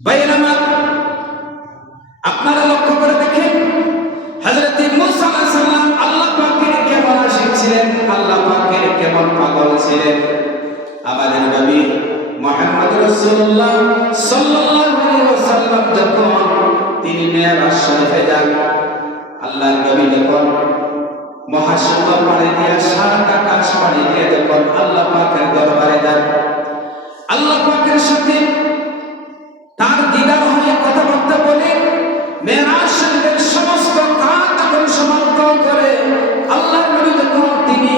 ভাইয়েরা আমার, আপনারা লক্ষ্য করে দেখেন হযরত মুসা আলাইহিস সালাম আল্লাহ পাকের কেমন আশিক ছিলেন, আল্লাহ পাকের কেমন পাগল ছিলেন। আমাদের নবী মুহাম্মদ রাসূলুল্লাহ সাল্লাল্লাহু আলাইহি ওয়াসাল্লাম যখন তিনি মিরাজ শরীফে যান, আল্লাহর নবী যখন মহাসাগর পাড়ি দিয়ে সাত আকাশ পাড়ি দিয়ে যখন আল্লাহ পাকের দরবারে যান, আল্লাহ পাকের সাথে তার দিদার হয়ে কথাবার্তা বলে মিরাজ শরীফের সমস্ত কাজ যখন সমাপ্ত করে আল্লাহর নবী যখন তিনি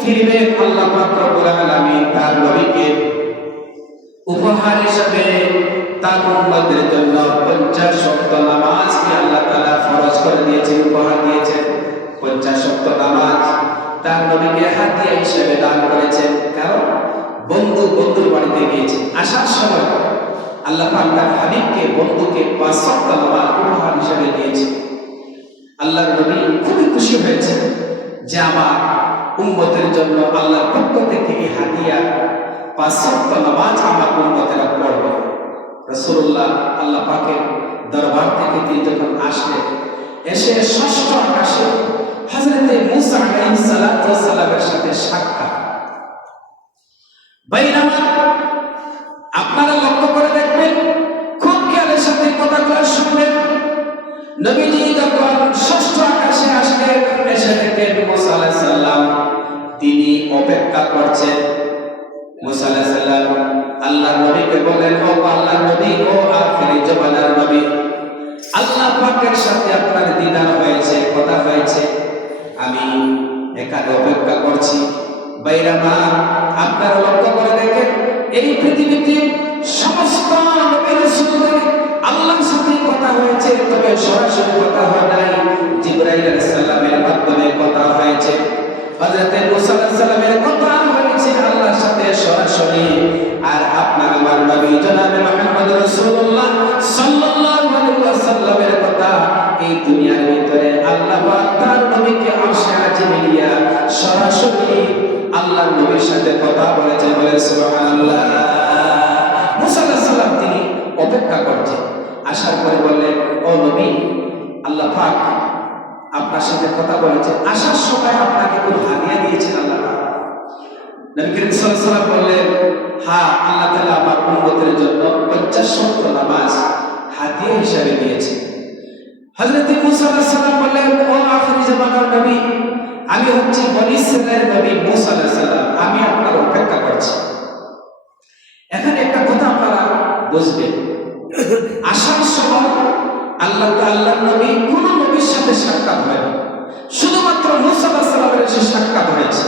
ফিরবেন, আল্লাহ পাক রব্বুল আলামিন তার নবীকে উপহার হিসেবে তার উম্মতের জন্য 50 ওয়াক্ত নামাজকে আল্লাহ তাআলা ফরজ করে দিয়েছেন, উপহার দিয়েছেন। 50 ওয়াক্ত নামাজ তার নবীকে হাদিয়া হিসেবে দান করেছেন। কারণ বন্ধুর বাড়িতে গিয়েছে, আসার সময় আল্লাহ পাক তার হাবিবকে বন্ধুকে 5 ওয়াক্ত নামাজ উপহার হিসেবে দিয়েছে। আল্লাহর নবী খুবই খুশি হয়েছে যে আমার উম্মতের জন্য আল্লাহর পক্ষ থেকে এই হাদিয়া 5 ওয়াক্ত নামাজ আমার উম্মতেরা পড়বে। রাসূলুল্লাহ আল্লাহ পাকের দরবার থেকে তিনি যখন আসলেন, এসে ষষ্ঠ আকাশে হযরত মুসা আলাইহিস সালাতু ওয়াস সালামের সাথে সাক্ষাৎ। ভাইরা আমার, আপনারা লক্ষ্য করে দেখবেন, খুব খেয়ালের সাথে কথাগুলো শুনবেন। নবীজি যখন ষষ্ঠ আকাশে আসলেন, এসে দেখেন মুসা আলাইহিস সালাম তিনি অপেক্ষা করছেন। মুসা আলাইহিস সালাম আল্লাহর নবীকে বলেন, ও আল্লাহর নবী, ও আখিরি জামানার নবী, আল্লাহ পাকের সাথে আপনার দিদার হয়েছে, কথা হয়েছে, আমি এখানে অপেক্ষা করছি। ভাইরা মা, আপনারা লক্ষ্য করে দেখেন, এই পৃথিবীতে সমস্ত নবী রাসূলদের আল্লাহর সাথে কথা হয়েছে, তবে সরাসরি কথা হয় নাই। জিবরাইল আলাইহিস সালামের মাধ্যমে কথা হয়েছে, হযরত মুসা আলাইহিস সালামের কথা হয়েছে আল্লাহর সাথে সরাসরি। আর আপনার আমার নবী জনাবে মুহাম্মদ রাসূলুল্লাহ সাল্লাল্লাহু আলাইহি ওয়াসাল্লামের কথা এই দুনিয়ার ভিতরে আল্লাহ পাক তার নবীকে আরশে আজিমিয়া সরাসরি আল্লাহর নবীর সাথে কথা বলেছে, বলে সুবহানাল্লাহ। মুসা আলাইহিস সালাম তিনি অপেক্ষা করছেন, আসার পরে বললেন, ও নবী, আল্লাহ পাক আপনার সাথে কথা বলেছে, আসার সময় আপনাকে কোন হাদিয়া দিয়েছেন আল্লাহ পাক? নবী করিম সাল্লাল্লাহু আলাইহি ওয়াসাল্লাম বললেন, হ্যাঁ, আল্লাহ তাআলা আমার উম্মতের জন্য 50 ওয়াক্ত নামাজ হাদিয়া হিসেবে দিয়েছে। হযরত মুসা আলাইহিস সালাম বললেন, ও আখিরি জামানার নবী, আমি হচ্ছি বনী ইসরাইলের নবী মুসা আলাইহিস সালাম, আমি আপনার অপেক্ষা করছি। এখানে একটা কথা আপনারা বুঝবেন, আসার সময় আল্লাহর নবী কোন নবীর সাথে সাক্ষাৎ হয়নি, শুধুমাত্র মুসা আলাইহিস সালামের সাথে সাক্ষাৎ হয়েছে।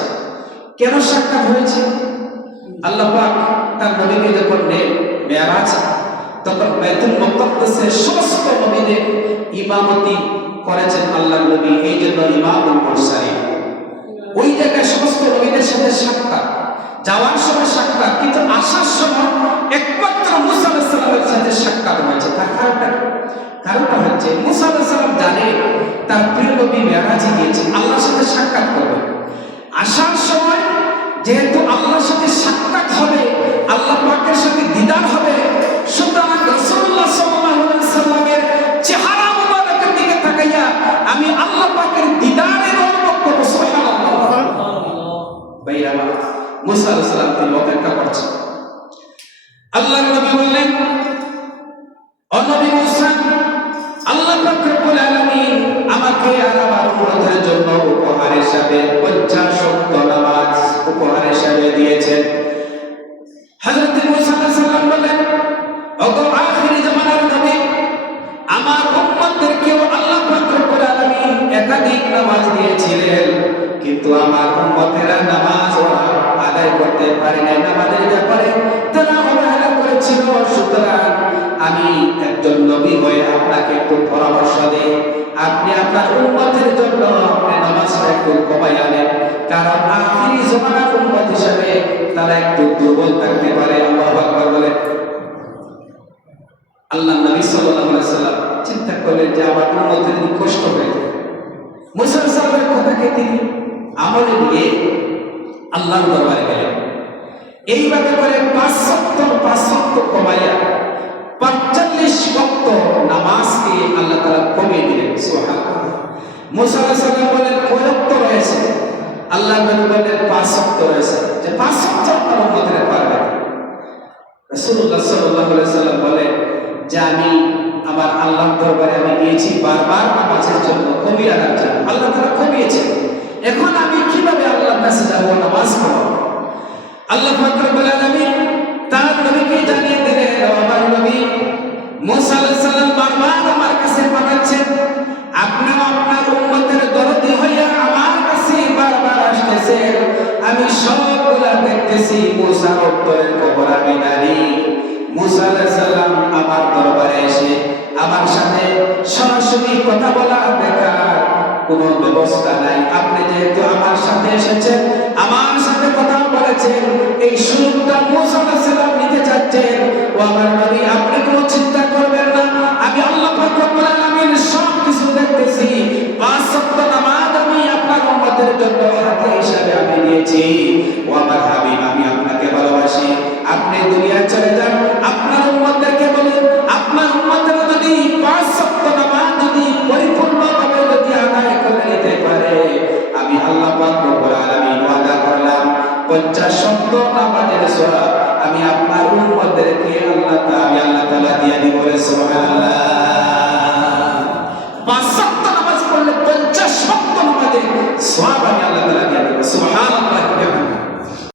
কেন সাক্ষাৎ হয়েছে? আল্লাহ পাক তার নবীকে যখন মেরাজ, তখন বাইতুল মুকাদ্দাসের সমস্ত নবীদের ইমামতি করেছেন আল্লাহর নবী, এই জন্য ইমামুল মুরসালিন। ওই জায়গায় সমস্ত নবীদের সাথে সাক্ষাৎ, যাওয়ার সময় সাক্ষাৎ, কিন্তু আসার সময় একমাত্র মুসা আলাইহিস সালামের সাথে সাক্ষাৎ হয়েছে। তার কারণটা হচ্ছে মুসা আলাইহিস সালাম জানে তার প্রিয় নবী মেরাজে গিয়েছে, আল্লাহর সাথে সাক্ষাৎ করবে। আসার সময় যেহেতু আল্লাহর সাথে সাক্ষাৎ হবে, আল্লাহ পাকের সাথে দিদার হবে, সুতরাং রাসূলুল্লাহ সাল্লাল্লাহু আলাইহি ওয়াসাল্লামের চেহারা মুবারকের দিকে তাকাইয়া আমি আল্লাহ পাকের দিদারের অনুভব করব। সুবহানাল্লাহ। ভাইরা, মুসা আলাইহিস সালাম তিনি অপেক্ষা করছেন। আল্লাহর নবী বললেন, ও নবী মুসা, আল্লাহ পাক রব্বুল আলামিন আমাকে আর আমার উম্মতের জন্য উপহার হিসেবে 50 ওয়াক্ত নামাজ উপহার হিসেবে দিয়েছেন। হযরত মুসা আলাইহিস সালাম বলেন, ওগো আখিরি জামানার নবী, আমার উম্মতদেরকেও আল্লাহ পাক রব্বুল আলামিন একাধিক নামাজ দিয়েছিলেন, কিন্তু আমার উম্মতেরা নামাজ আদায় করতে পারে নাই, নামাজের ব্যাপারে তারা অবহেলা করেছিল। সুতরাং আমি একজন নবী হয়ে আপনাকে একটু পরামর্শ দেই, আপনি আপনার উম্মতের জন্য আপনি নামাজটা একটু কমাই আনেন, কারণ আখিরি জামানার উম্মত হিসেবে তারা একটু দুর্বল থাকতে পারে। আল্লাহু আকবার বলে। আল্লাহ নবী সাল্লাল্লাহু আলাইহি ওয়াসাল্লাম চিন্তা করলেন যে আমার উম্মতের কষ্ট হবে। মুসা আলাইহিস সালামের কথাকে তিনি আমলে নিয়ে আল্লাহর দরবারে গেলেন। এইভাবে করে 5 ওয়াক্ত কমাইয়া 45 ওয়াক্ত নামাজকে আল্লাহ তাআলা কমিয়ে দিলেন। সুবহানাল্লাহ। মুসা আলাইহিস সালাম বলেন কয় ওয়াক্ত রয়েছে? আল্লাহ নবী বলেন 5 ওয়াক্ত রয়েছে। যে 5 ওয়াক্ত আপনার উম্মতের পারবে। রাসূলুল্লাহ সাল্লাল্লাহু আলাইহি সাল্লাম বলেন যে আমি আমার আল্লাহর দরবারে আমি গিয়েছি বারবার নামাজের জন্য কমিয়ে আনার জন্য, আল্লাহ তাআলা কমিয়েছেন। এখন আমি কিভাবে আল্লাহর কাছে যাব নামাজ পড়ব? আল্লাহ পাক রব্বুল আলামিন তার নবীকে জানিয়ে দিলেন, আমার নবী মুসা আলাইহিস সালাম বারবার আমার কাছে পাঠাচ্ছেন, আপনিও আপনার উম্মতের দরদি হইয়া আমার কাছে বারবার আসতেছেন, আমি সবগুলা দেখতেছি। মুসার উত্তরের খবর আমি জানি। মুসা আলাইহিস সালাম আমার দরবারে এসে আমার সাথে সরাসরি কথা বলা দেখার কোনো ব্যবস্থা নাই। আপনি যেহেতু আমার সাথে এসেছেন, আমার সাথে কথা বলেছেন, এই সুযোগটা মুসা আলাইহিস সালাম নিতে চাচ্ছেন। ও আমার নবী, আপনি কোনো চিন্তা করবেন না, আমি আল্লাহ পাক রব্বুল আলামিন সব কিছু দেখতেছি। 5 ওয়াক্ত নামাজ আমি আপনার উম্মতের জন্য হাতে হিসাবে আমি দিয়েছি। ও আমার হাবিব, আমি আপনাকে ভালোবাসি, আপনি দুনিয়া চলে যান, আপনার উম্মতদেরকে বলুন, আপনার উম্মতেরা যদি 5 ওয়াক্ত নামাজ যদি পরিপূর্ণভাবে যদি আদায় করে নিতে পারে, আমি আল্লাহ পাক রব্বুল আলামিন ওয়াদা করলাম 50 ওয়াক্ত নামাজের সওয়াব